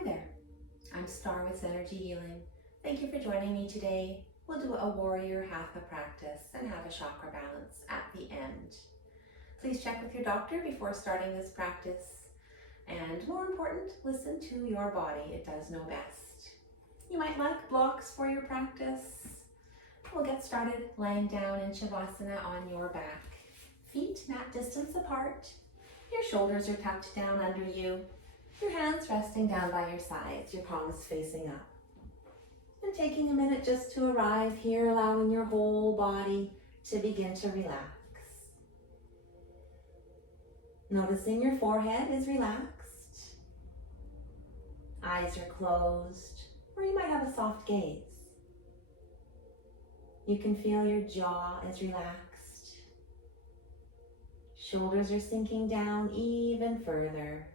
Hi there, I'm Star with Energy Healing. Thank you for joining me today. We'll do a warrior Hatha practice and have a chakra balance at the end. Please check with your doctor before starting this practice. And more important, listen to your body. It does know best. You might like blocks for your practice. We'll get started laying down in Shavasana on your back. Feet mat distance apart. Your shoulders are tucked down under you. Your hands resting down by your sides, your palms facing up. And taking a minute just to arrive here, allowing your whole body to begin to relax. Noticing your forehead is relaxed. Eyes are closed, or you might have a soft gaze. You can feel your jaw is relaxed. Shoulders are sinking down even further.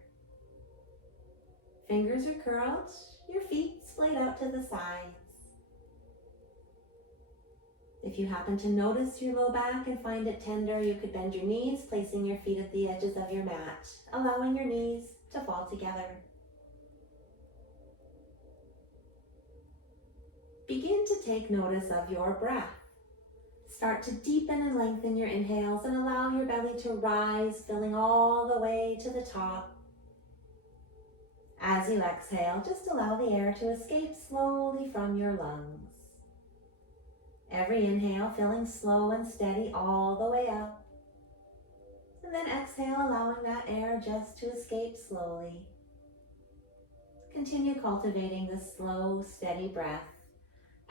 Fingers are curled, your feet splayed out to the sides. If you happen to notice your low back and find it tender, you could bend your knees, placing your feet at the edges of your mat, allowing your knees to fall together. Begin to take notice of your breath. Start to deepen and lengthen your inhales and allow your belly to rise, filling all the way to the top. As you exhale, just allow the air to escape slowly from your lungs. Every inhale feeling slow and steady all the way up. And then exhale, allowing that air just to escape slowly. Continue cultivating this slow, steady breath,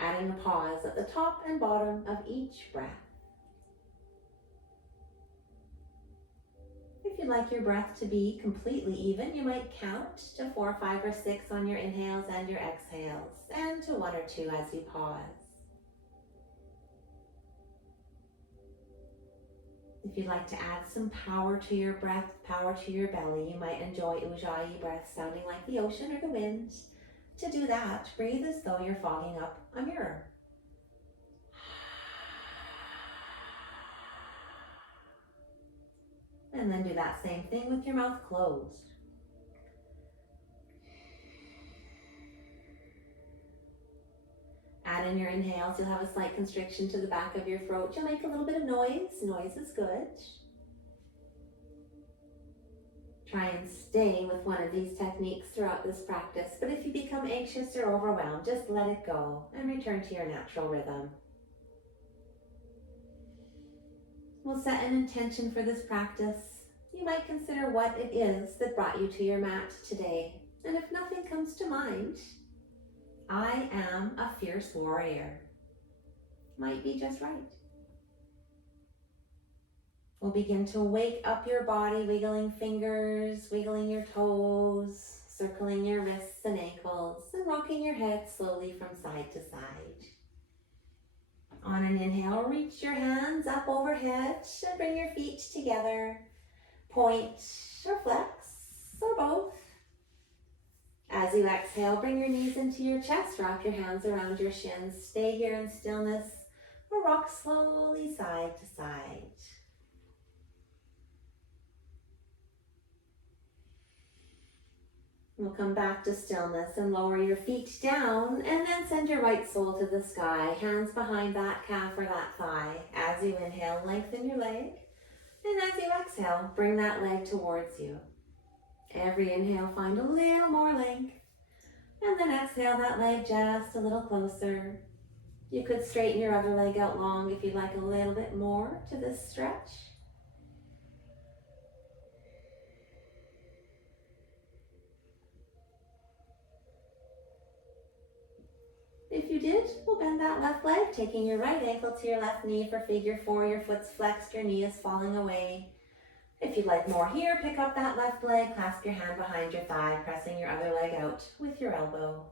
adding a pause at the top and bottom of each breath. If you'd like your breath to be completely even, you might count to 4, 5, or 6 on your inhales and your exhales, and to 1 or 2 as you pause. If you'd like to add some power to your breath, power to your belly, you might enjoy Ujjayi breath sounding like the ocean or the wind. To do that, breathe as though you're fogging up a mirror. And then do that same thing with your mouth closed. Add in your inhales, you'll have a slight constriction to the back of your throat. You'll make a little bit of noise. Noise is good. Try and stay with one of these techniques throughout this practice, but if you become anxious or overwhelmed, just let it go and return to your natural rhythm. We'll set an intention for this practice. You might consider what it is that brought you to your mat today. And if nothing comes to mind, I am a fierce warrior. Might be just right. We'll begin to wake up your body, wiggling fingers, wiggling your toes, circling your wrists and ankles, and rocking your head slowly from side to side. On an inhale, reach your hands up overhead and bring your feet together. Point or flex or both. As you exhale, bring your knees into your chest, wrap your hands around your shins. Stay here in stillness or rock slowly side to side. We'll come back to stillness and lower your feet down and then send your right sole to the sky, hands behind that calf or that thigh. As you inhale, lengthen your leg, and as you exhale, bring that leg towards you. Every inhale, find a little more length, and then exhale that leg just a little closer. You could straighten your other leg out long if you'd like a little bit more to this stretch. If you did, we'll bend that left leg, taking your right ankle to your left knee for figure 4. Your foot's flexed, your knee is falling away. If you'd like more here, pick up that left leg, clasp your hand behind your thigh, pressing your other leg out with your elbow.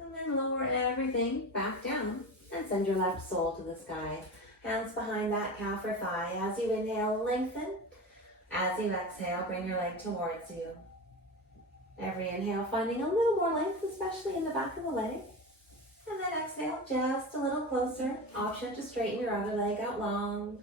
And then lower everything back down and send your left sole to the sky. Hands behind that calf or thigh. As you inhale, lengthen. As you exhale, bring your leg towards you. Every inhale, finding a little more length, especially in the back of the leg. And then exhale just a little closer. Option to straighten your other leg out long.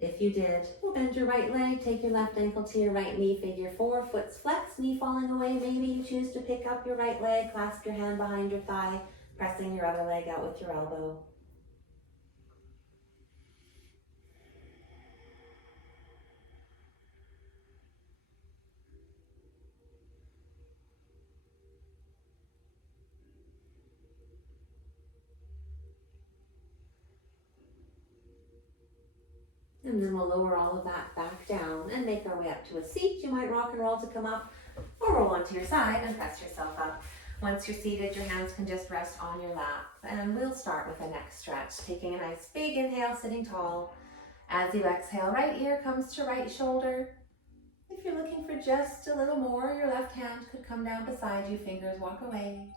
If you did, we'll bend your right leg, take your left ankle to your right knee, figure 4, foot's flexed, knee falling away. Maybe you choose to pick up your right leg, clasp your hand behind your thigh, pressing your other leg out with your elbow. And then we'll lower all of that back down and make our way up to a seat. You might rock and roll to come up or roll onto your side and press yourself up. Once you're seated, your hands can just rest on your lap. And we'll start with a neck stretch, taking a nice big inhale, sitting tall. As you exhale, right ear comes to right shoulder. If you're looking for just a little more, your left hand could come down beside you, fingers walk away.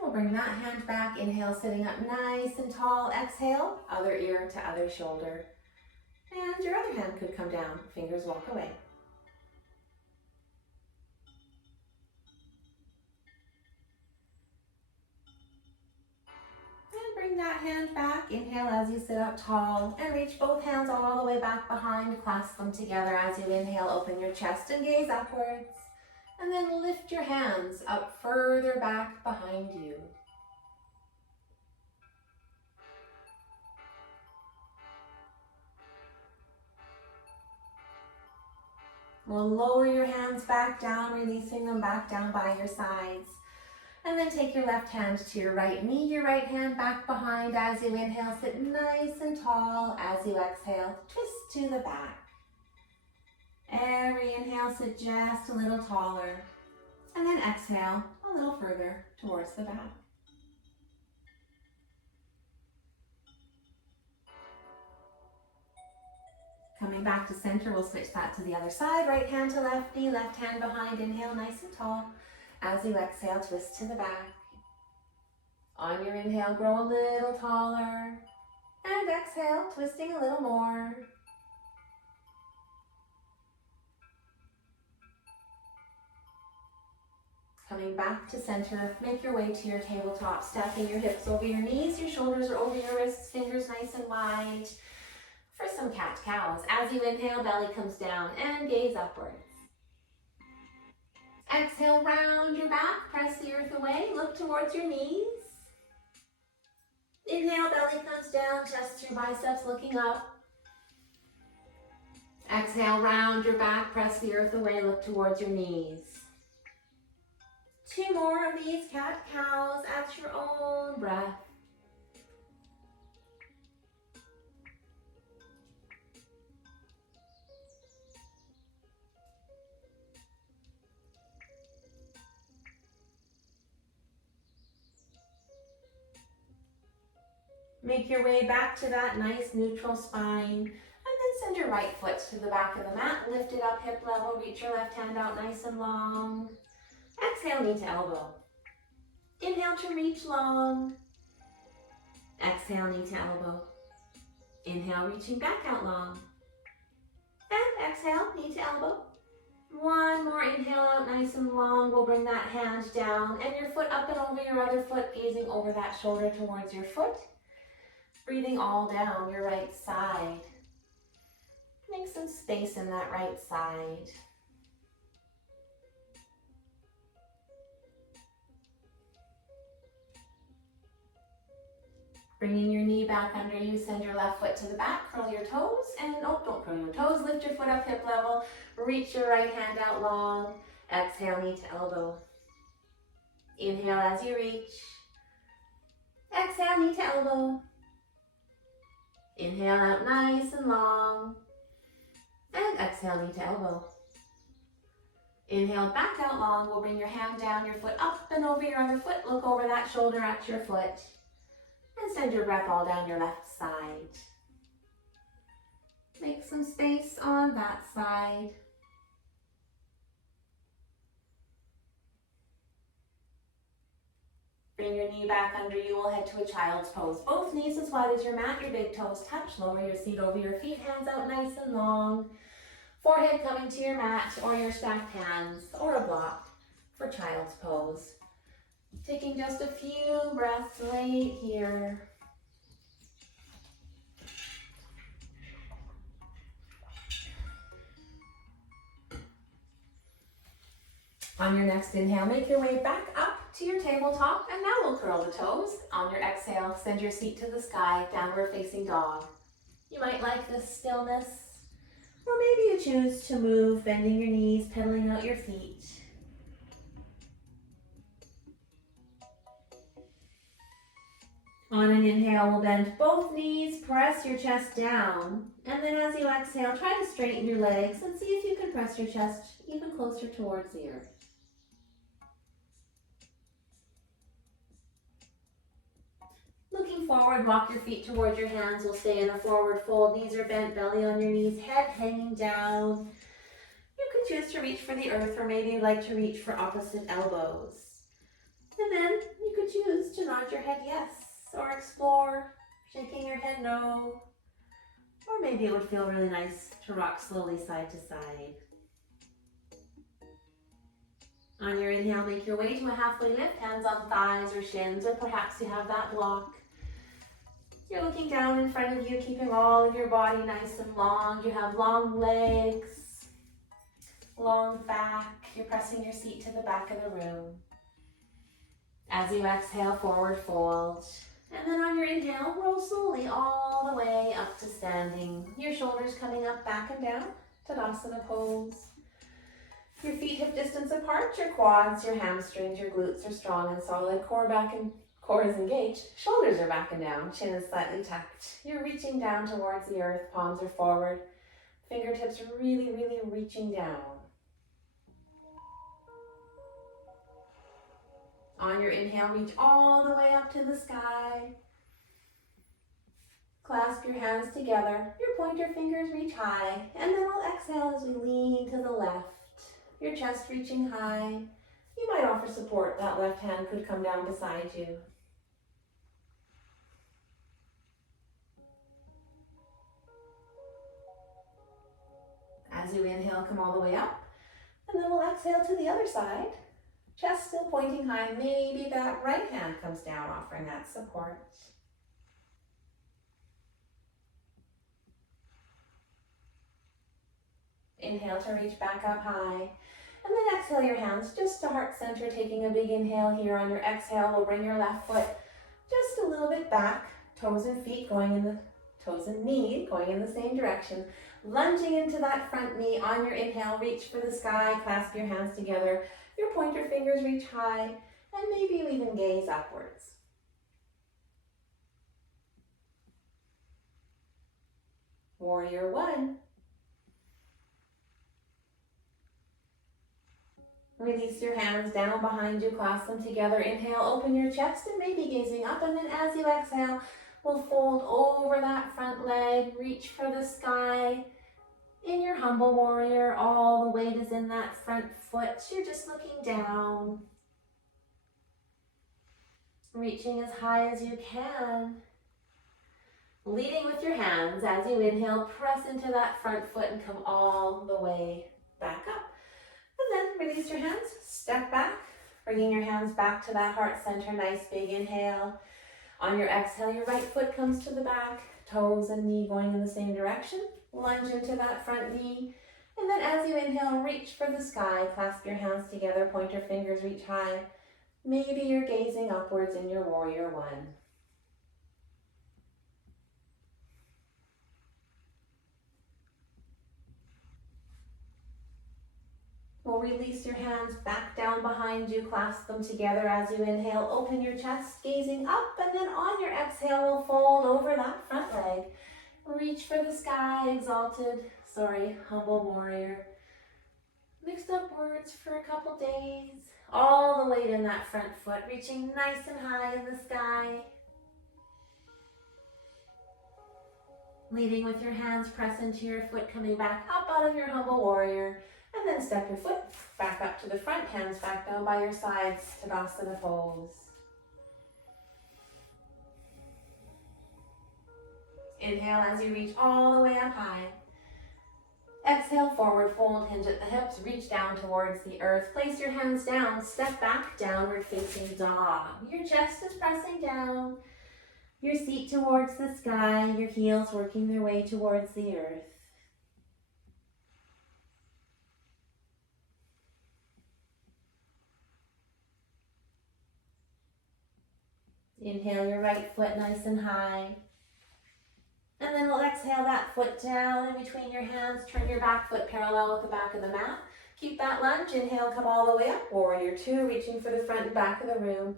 We'll bring that hand back. Inhale, sitting up nice and tall. Exhale, other ear to other shoulder. And your other hand could come down. Fingers walk away. And bring that hand back. Inhale as you sit up tall. And reach both hands all the way back behind. Clasp them together as you inhale. Open your chest and gaze upwards. And then lift your hands up further back behind you. We'll lower your hands back down, releasing them back down by your sides. And then take your left hand to your right knee, your right hand back behind. As you inhale, sit nice and tall. As you exhale, twist to the back. Every inhale, sit just a little taller. And then exhale a little further towards the back. Coming back to center, we'll switch that to the other side. Right hand to left knee, left hand behind. Inhale, nice and tall. As you exhale, twist to the back. On your inhale, grow a little taller. And exhale, twisting a little more. Coming back to center, make your way to your tabletop, stacking your hips over your knees, your shoulders are over your wrists, fingers nice and wide. For some cat-cows, as you inhale, belly comes down and gaze upwards. Exhale, round your back, press the earth away, look towards your knees. Inhale, belly comes down, chest through biceps, looking up. Exhale, round your back, press the earth away, look towards your knees. 2 more of these cat-cows at your own breath. Make your way back to that nice neutral spine, and then send your right foot to the back of the mat. Lift it up hip level, reach your left hand out nice and long. Exhale, knee to elbow. Inhale to reach long. Exhale, knee to elbow. Inhale, reaching back out long. And exhale, knee to elbow. 1 more inhale out nice and long. We'll bring that hand down and your foot up and over your other foot, gazing over that shoulder towards your foot. Breathing all down your right side. Make some space in that right side. Bringing your knee back under you, send your left foot to the back, curl your toes, and don't curl your toes, lift your foot up hip level, reach your right hand out long, exhale, knee to elbow. Inhale as you reach, exhale, knee to elbow. Inhale out nice and long, and exhale, knee to elbow. Inhale back out long, we'll bring your hand down, your foot up and over your other foot, look over that shoulder at your foot. And send your breath all down your left side. Make some space on that side. Bring your knee back under you. We'll head to a child's pose. Both knees as wide as your mat. Your big toes touch. Lower your seat over your feet. Hands out nice and long. Forehead coming to your mat or your stacked hands or a block for child's pose. Taking just a few breaths right here. On your next inhale, make your way back up to your tabletop, and now we'll curl the toes. On your exhale, send your seat to the sky, downward facing dog. You might like this stillness, or maybe you choose to move, bending your knees, pedaling out your feet. On an inhale, we'll bend both knees, press your chest down, and then as you exhale, try to straighten your legs and see if you can press your chest even closer towards the earth. Looking forward, walk your feet towards your hands. We'll stay in a forward fold. Knees are bent, belly on your knees, head hanging down. You can choose to reach for the earth, or maybe you'd like to reach for opposite elbows. And then you could choose to nod your head yes, or explore shaking your head no. Or maybe it would feel really nice to rock slowly side to side. On your inhale, make your way to a halfway lift, hands on thighs or shins, or perhaps you have that block. You're looking down in front of you, keeping all of your body nice and long. You have long legs, long back. You're pressing your seat to the back of the room. As you exhale, forward fold. And then on your inhale, roll slowly all the way up to standing. Your shoulders coming up, back and down, Tadasana pose. Your feet hip distance apart, your quads, your hamstrings, your glutes are strong and solid. Core is engaged, shoulders are back and down, chin is slightly tucked. You're reaching down towards the earth, palms are forward. Fingertips are really, really reaching down. On your inhale, reach all the way up to the sky. Clasp your hands together. Your pointer fingers reach high. And then we'll exhale as we lean to the left. Your chest reaching high. You might offer support. That left hand could come down beside you. As you inhale, come all the way up. And then we'll exhale to the other side. Chest still pointing high. Maybe that right hand comes down, offering that support. Inhale to reach back up high. And then exhale your hands just to heart center, taking a big inhale here. On your exhale, we'll bring your left foot just a little bit back. Toes and knee going in the same direction. Lunging into that front knee. On your inhale, reach for the sky. Clasp your hands together. Your pointer fingers reach high. And maybe you even gaze upwards. Warrior one. Release your hands down behind you, clasp them together. Inhale, open your chest and maybe gazing up. And then as you exhale, we'll fold over that front leg, reach for the sky. In your humble warrior, all the weight is in that front foot. You're just looking down. Reaching as high as you can. Leading with your hands. As you inhale, press into that front foot and come all the way back up. And then release your hands, step back, bringing your hands back to that heart center. Nice big inhale. On your exhale, your right foot comes to the back, toes and knee going in the same direction. Lunge into that front knee. And then as you inhale, reach for the sky. Clasp your hands together, pointer fingers reach high. Maybe you're gazing upwards in your warrior one. We'll release your hands back down behind you, clasp them together as you inhale. Open your chest, gazing up, and then on your exhale, we'll fold over that front leg. Reach for the sky, humble warrior. Mixed up words for a couple days. All the weight in that front foot, reaching nice and high in the sky. Leading with your hands, press into your foot, coming back up out of your humble warrior. And then step your foot back up to the front, hands back down by your sides, Tadasana pose. Inhale as you reach all the way up high. Exhale, forward fold, hinge at the hips, reach down towards the earth. Place your hands down, step back, downward facing dog. Your chest is pressing down, your seat towards the sky, your heels working their way towards the earth. Inhale your right foot nice and high. And then we'll exhale that foot down in between your hands. Turn your back foot parallel with the back of the mat. Keep that lunge. Inhale, come all the way up. Warrior two, reaching for the front and back of the room.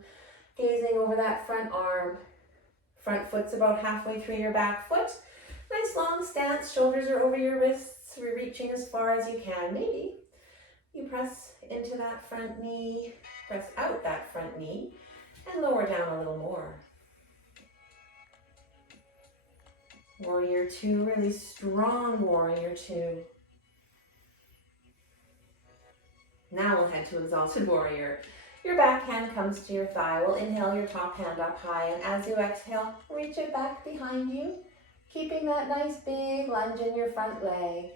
Gazing over that front arm. Front foot's about halfway through your back foot. Nice long stance. Shoulders are over your wrists. We're reaching as far as you can. Maybe you press into that front knee. Press out that front knee. And lower down a little more. Warrior two, really strong warrior two. Now we'll head to exalted warrior. Your back hand comes to your thigh. We'll inhale your top hand up high, and as you exhale, reach it back behind you, keeping that nice big lunge in your front leg.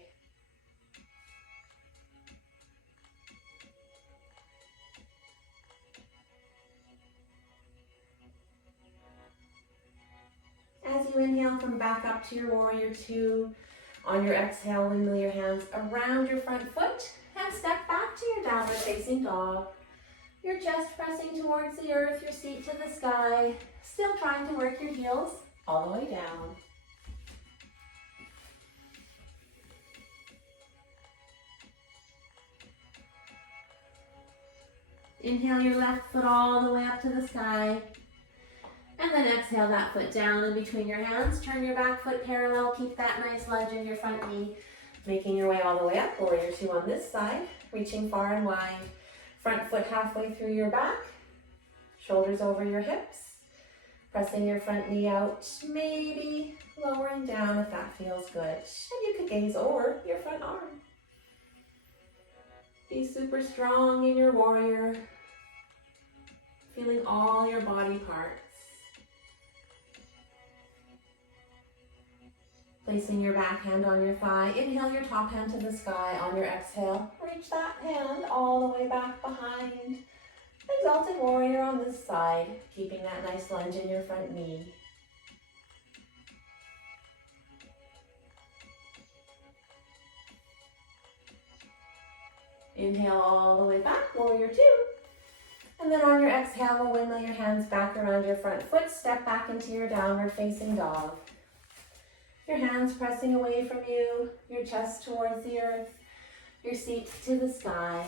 As you inhale, come back up to your warrior two. On your exhale, windmill your hands around your front foot and step back to your downward facing dog. Your chest pressing towards the earth, your seat to the sky. Still trying to work your heels all the way down. Inhale your left foot all the way up to the sky. And then exhale that foot down in between your hands. Turn your back foot parallel. Keep that nice lunge in your front knee. Making your way all the way up. Warrior two on this side. Reaching far and wide. Front foot halfway through your back. Shoulders over your hips. Pressing your front knee out. Maybe lowering down if that feels good. And you could gaze over your front arm. Be super strong in your warrior. Feeling all your body parts. Placing your back hand on your thigh. Inhale your top hand to the sky. On your exhale, reach that hand all the way back behind. Exalted warrior on this side. Keeping that nice lunge in your front knee. Inhale all the way back, warrior two. And then on your exhale, we'll windmill your hands back around your front foot. Step back into your downward facing dog. Your hands pressing away from you, your chest towards the earth, your seat to the sky.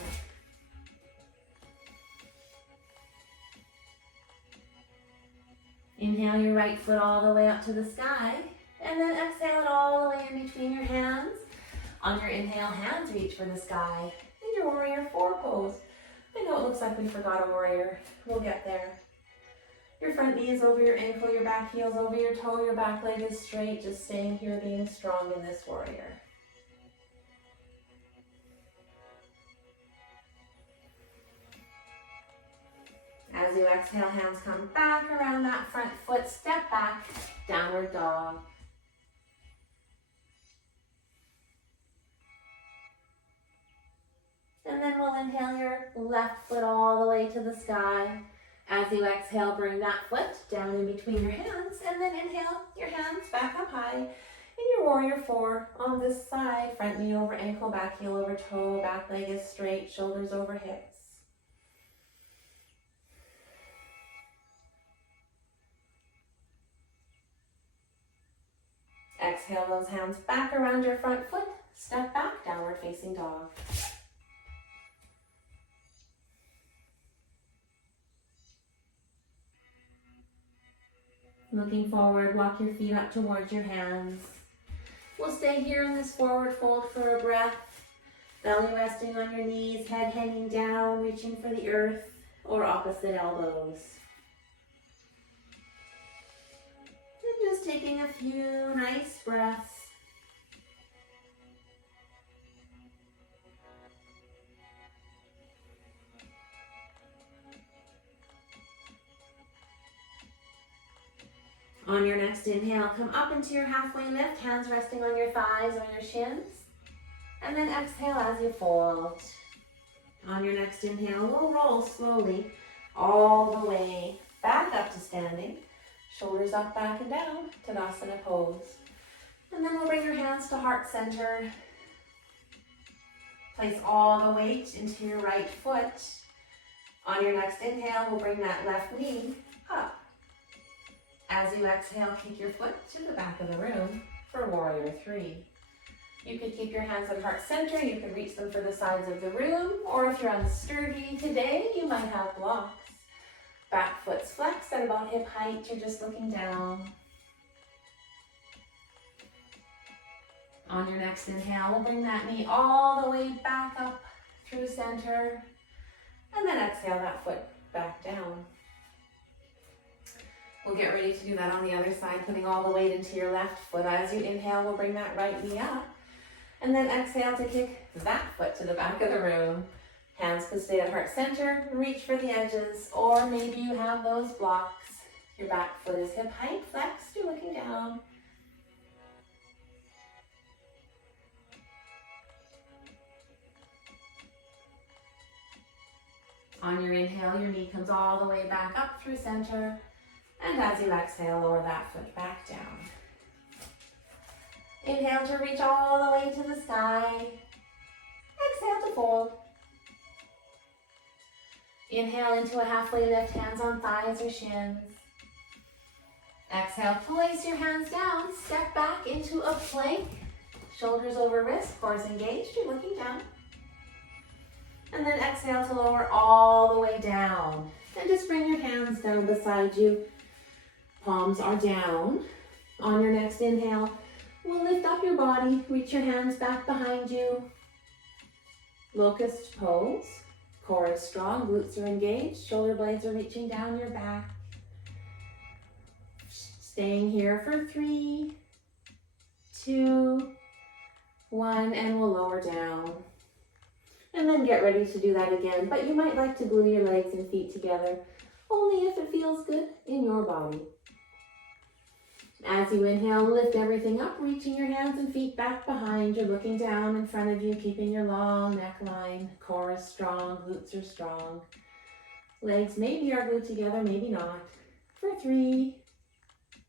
Inhale your right foot all the way up to the sky, and then exhale it all the way in between your hands. On your inhale, hands reach for the sky in your warrior four pose. I know it looks like we forgot a warrior. We'll get there. Your front knee is over your ankle, your back heel's over your toe, your back leg is straight. Just staying here, being strong in this warrior. As you exhale, hands come back around that front foot. Step back, downward dog. And then we'll inhale your left foot all the way to the sky. As you exhale, bring that foot down in between your hands, and then inhale your hands back up high in your warrior four on this side. Front knee over ankle, back heel over toe, back leg is straight, shoulders over hips. Exhale those hands back around your front foot. Step back, downward facing dog. Looking forward, walk your feet up towards your hands. We'll stay here in this forward fold for a breath. Belly resting on your knees, head hanging down, reaching for the earth or opposite elbows. And just taking a few nice breaths. On your next inhale, come up into your halfway lift, hands resting on your thighs or your shins. And then exhale as you fold. On your next inhale, we'll roll slowly all the way back up to standing. Shoulders up, back, and down, Tadasana pose. And then we'll bring your hands to heart center. Place all the weight into your right foot. On your next inhale, we'll bring that left knee up. As you exhale, kick your foot to the back of the room for Warrior 3. You could keep your hands at heart center, you could reach them for the sides of the room, or if you're unsturdy today, you might have blocks. Back foot's flexed at about hip height, you're just looking down. On your next inhale, we'll bring that knee all the way back up through center, and then exhale that foot back down. We'll get ready to do that on the other side, putting all the weight into your left foot. As you inhale, we'll bring that right knee up. And then exhale to kick that foot to the back of the room. Hands could stay at heart center, reach for the edges, or maybe you have those blocks. Your back foot is hip height, flexed, you're looking down. On your inhale, your knee comes all the way back up through center. And as you exhale, lower that foot back down. Inhale to reach all the way to the sky. Exhale to fold. Inhale into a halfway lift, hands on thighs or shins. Exhale, place your hands down, step back into a plank. Shoulders over wrist, cores engaged, you're looking down. And then exhale to lower all the way down. And just bring your hands down beside you. Palms are down. On your next inhale, we'll lift up your body, reach your hands back behind you. Locust pose. Core is strong, glutes are engaged, shoulder blades are reaching down your back. Staying here for 3, 2, 1, and we'll lower down. And then get ready to do that again, but you might like to glue your legs and feet together, only if it feels good in your body. As you inhale, lift everything up, reaching your hands and feet back behind. You're looking down in front of you, keeping your long neckline. Core is strong, glutes are strong. Legs maybe are glued together, maybe not. For 3,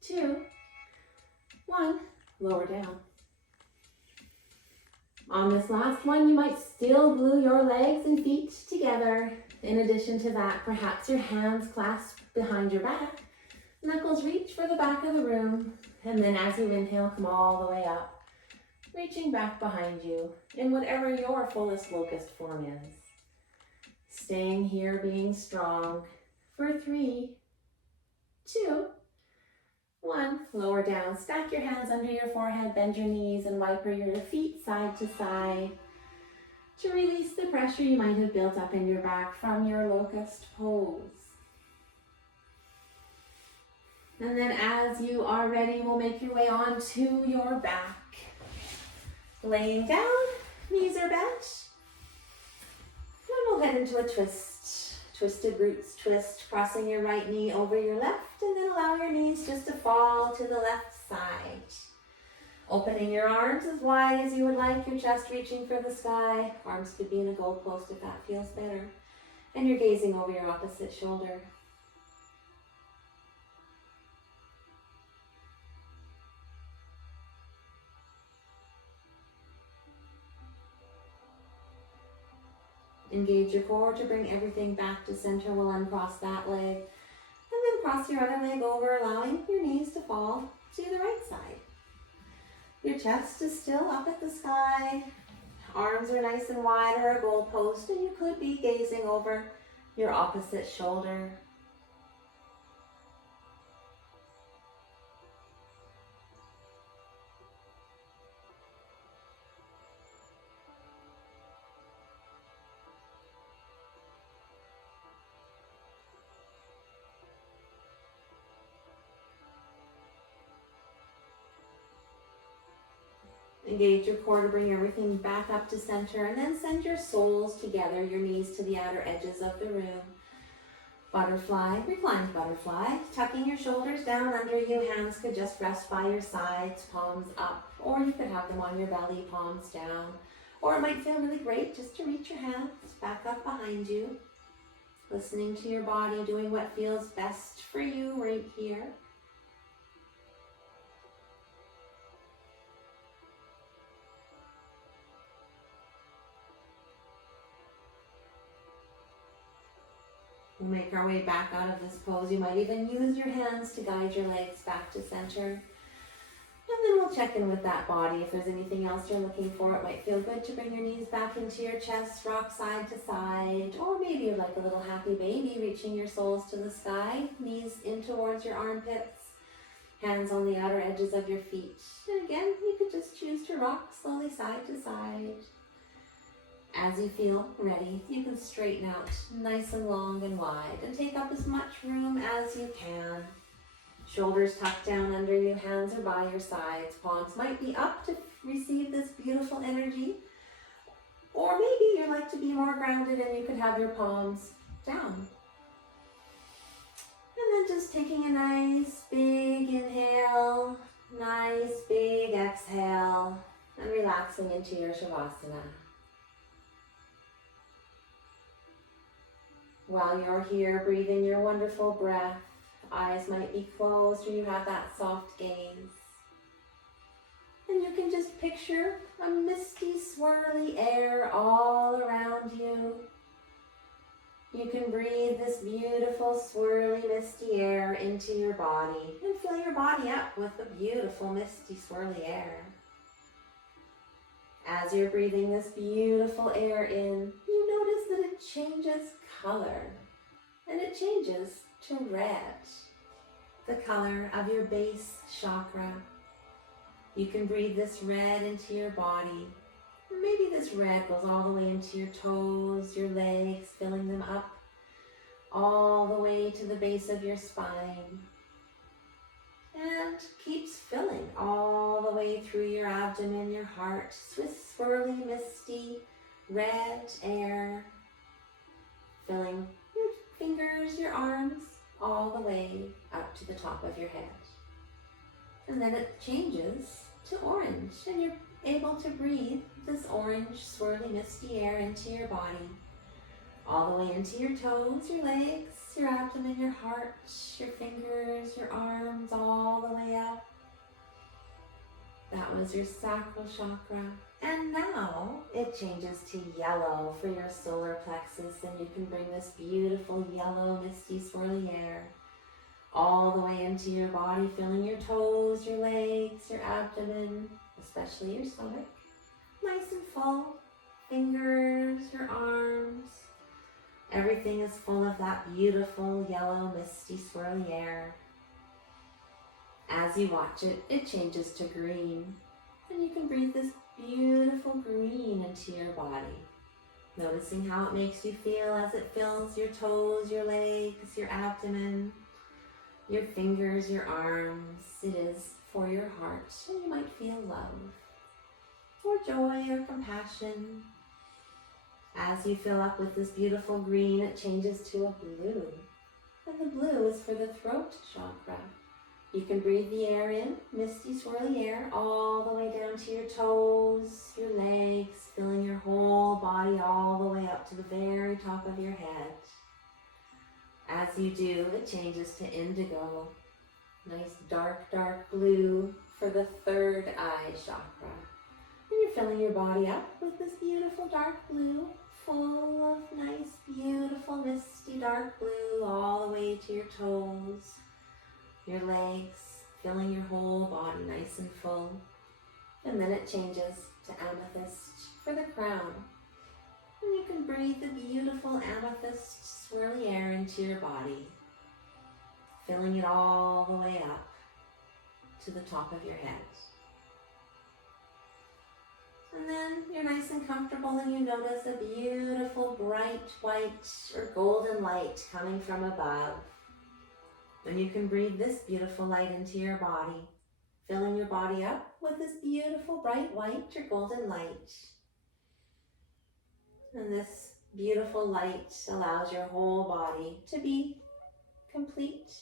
2, 1, lower down. On this last one, you might still glue your legs and feet together. In addition to that, perhaps your hands clasp behind your back. Knuckles reach for the back of the room, and then as you inhale, come all the way up, reaching back behind you in whatever your fullest locust form is. Staying here, being strong for 3, 2, 1. Lower down, stack your hands under your forehead, bend your knees, and wiper your feet side to side to release the pressure you might have built up in your back from your locust pose. And then as you are ready, we'll make your way onto your back. Laying down, knees are bent. Then we'll head into a twist. Twisted roots twist, crossing your right knee over your left, and then allow your knees just to fall to the left side. Opening your arms as wide as you would like, your chest reaching for the sky. Arms could be in a goalpost if that feels better. And you're gazing over your opposite shoulder. Engage your core to bring everything back to center. We'll uncross that leg. And then cross your other leg over, allowing your knees to fall to the right side. Your chest is still up at the sky. Arms are nice and wide or a goalpost, and you could be gazing over your opposite shoulder. Engage your core to bring everything back up to center, and then send your soles together, your knees to the outer edges of the room. Butterfly, reclined butterfly, tucking your shoulders down under you. Hands could just rest by your sides, palms up, or you could have them on your belly, palms down. Or it might feel really great just to reach your hands back up behind you, listening to your body, doing what feels best for you right here. We'll make our way back out of this pose. You might even use your hands to guide your legs back to center. And then we'll check in with that body. If there's anything else you're looking for, it might feel good to bring your knees back into your chest, rock side to side. Or maybe you're like a little happy baby, reaching your soles to the sky, knees in towards your armpits, hands on the outer edges of your feet. And again, you could just choose to rock slowly side to side. As you feel ready, you can straighten out nice and long and wide and take up as much room as you can. Shoulders tucked down under you, hands are by your sides, palms might be up to receive this beautiful energy. Or maybe you like to be more grounded and you could have your palms down. And then just taking a nice big inhale, nice big exhale, and relaxing into your Shavasana. While you're here breathing your wonderful breath, eyes might be closed or you have that soft gaze. And you can just picture a misty, swirly air all around you. You can breathe this beautiful, swirly, misty air into your body and fill your body up with the beautiful, misty, swirly air. As you're breathing this beautiful air in, you notice that it changes color, and it changes to red, the color of your base chakra. You can breathe this red into your body. Maybe this red goes all the way into your toes, your legs, filling them up all the way to the base of your spine, and keeps filling all the way through your abdomen, your heart, with swirly, misty, red air, filling your fingers, your arms, all the way up to the top of your head. And then it changes to orange, and you're able to breathe this orange, swirly, misty air into your body, all the way into your toes, your legs, your abdomen, your heart, your fingers, your arms, all the way up. That was your sacral chakra. And now it changes to yellow for your solar plexus, and you can bring this beautiful yellow, misty, swirly air all the way into your body, filling your toes, your legs, your abdomen, especially your stomach, nice and full, fingers, your arms. Everything is full of that beautiful yellow, misty, swirly air. As you watch it, it changes to green, and you can breathe this beautiful green into your body, noticing how it makes you feel as it fills your toes, your legs, your abdomen, your fingers, your arms. It is for your heart, and you might feel love, or joy, or compassion. As you fill up with this beautiful green, it changes to a blue, and the blue is for the throat chakra. You can breathe the air in, misty, swirly air, all the way down to your toes, your legs, filling your whole body all the way up to the very top of your head. As you do, it changes to indigo, nice dark, dark blue for the third eye chakra. And you're filling your body up with this beautiful dark blue, full of nice, beautiful, misty dark blue all the way to your toes, your legs, filling your whole body nice and full. And then it changes to amethyst for the crown. And you can breathe the beautiful amethyst swirly air into your body, filling it all the way up to the top of your head. And then you're nice and comfortable, and you notice a beautiful bright white or golden light coming from above. And you can breathe this beautiful light into your body, filling your body up with this beautiful bright white or golden light. And this beautiful light allows your whole body to be complete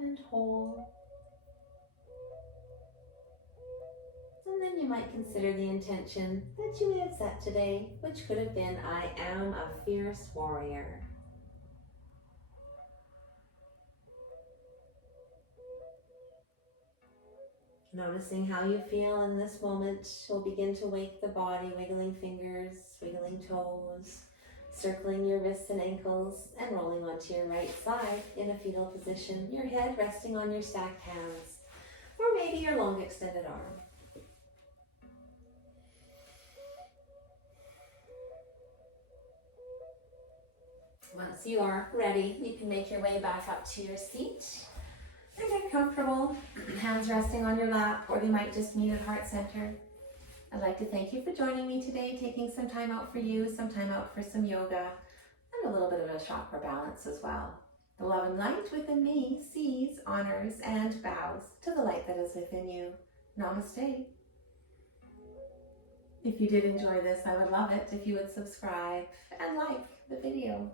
and whole. And then you might consider the intention that you may have set today, which could have been, I am a fierce warrior. Noticing how you feel in this moment will begin to wake the body, wiggling fingers, wiggling toes, circling your wrists and ankles, and rolling onto your right side in a fetal position, your head resting on your stacked hands, or maybe your long extended arm. Once you are ready, you can make your way back up to your seat and get comfortable, hands resting on your lap, or they might just meet at heart center. I'd like to thank you for joining me today, taking some time out for you, some time out for some yoga, and a little bit of a chakra balance as well. The love and light within me sees, honors, and bows to the light that is within you. Namaste. If you did enjoy this, I would love it if you would subscribe and like the video.